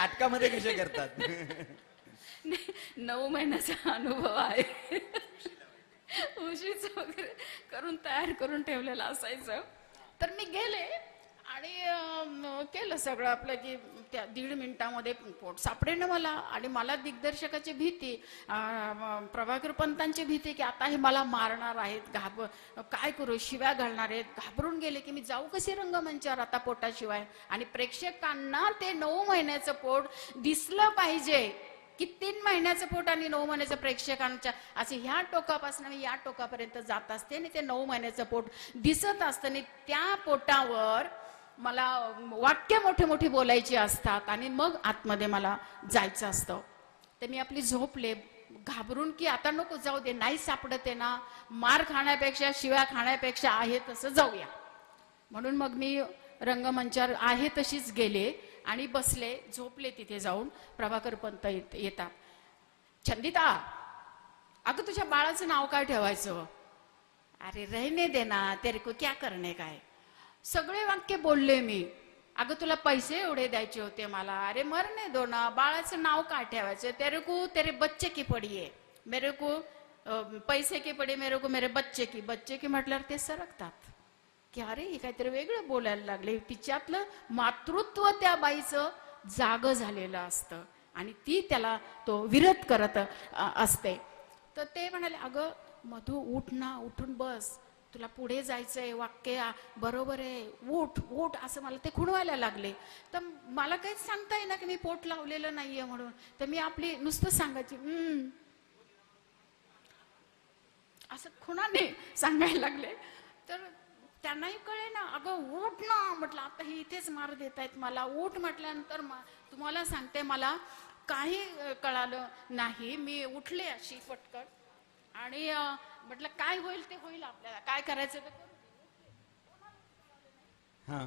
नाटकामध्ये कसे करतात? 9 महिन्याचा अनुभव आहे. उशीच वगैरे करून तयार करून ठेवलेलं असायचं. तर मी गेले आणि केलं सगळं आपलं, की त्या 1.5 मिनिटामध्ये पोट सापडे ना मला. आणि मला दिग्दर्शकाची भीती, प्रभाकर पंतांची भीती, की आता हे मला मारणार आहेत, काय करू, शिव्या घालणार आहेत. घाबरून गेले की मी जाऊ कशी रंगमंचावर आता पोटाशिवाय. आणि प्रेक्षकांना ते 9 महिन्याचं पोट दिसलं पाहिजे, की 3 महिन्याचं पोट आणि 9 महिन्याचं प्रेक्षकांच्या असे ह्या टोकापासून मी या टोकापर्यंत जात असते आणि ते 9 महिन्याचं पोट दिसत असतं. आणि त्या पोटावर मला वाक्य मोठी मोठी बोलायची असतात आणि मग आतमध्ये मला जायचं असतं. तर मी आपली झोपले घाबरून, की आता नको जाऊ दे, नाही सापडत आहे ना, मार खाण्यापेक्षा शिव्या खाण्यापेक्षा आहे तसं जाऊया. म्हणून मग मी रंगमंचावर आहे तशीच गेले आणि बसले, झोपले तिथे जाऊन. प्रभाकर पंत येतात. छंदिता, अगं तुझ्या बाळाचं नाव काय ठेवायचं? अरे रहने देना, तेरे को क्या करने का है. सगळे वाक्य बोलले मी. अगं तुला पैसे एवढे द्यायचे होते मला. अरे मरने दो ना, बाळाचं नाव काय ठेवायचं? तेरे को तेरे बच्चे की पडी आहे, मेरे को पैसे की पडी, मेरे को मेरे बच्चे की. बच्चे की म्हटल्यावर ते सरकतात की अरे हे काहीतरी वेगळं बोलायला लागले. तिच्यातलं मातृत्व त्या बाईचं जाग झालेलं असतं आणि ती त्याला तो विरोध करत असते. तर ते म्हणाले, अगं मधू उठ ना, उठून बस, तुला पुढे जायचंय, वाक्य बरोबर आहे, उठ उठ, असं मला ते खुणवायला लागले. तर मला काहीच सांगता येईना की मी पोट लावलेलं नाहीये म्हणून. तर मी आपली नुसतं सांगायची असं खुणाने सांगायला लागले. तर त्यांनाही कळे ना, अगं उठ ना. म्हटलं आता हे इथेच मार देत आहेत मला. उठ म्हटल्यानंतर तुम्हाला सांगते मला काही कळालं नाही. मी उठले अशी पटकन आणि म्हटलं काय होईल ते होईल, आपल्याला काय करायचं ते करू. हा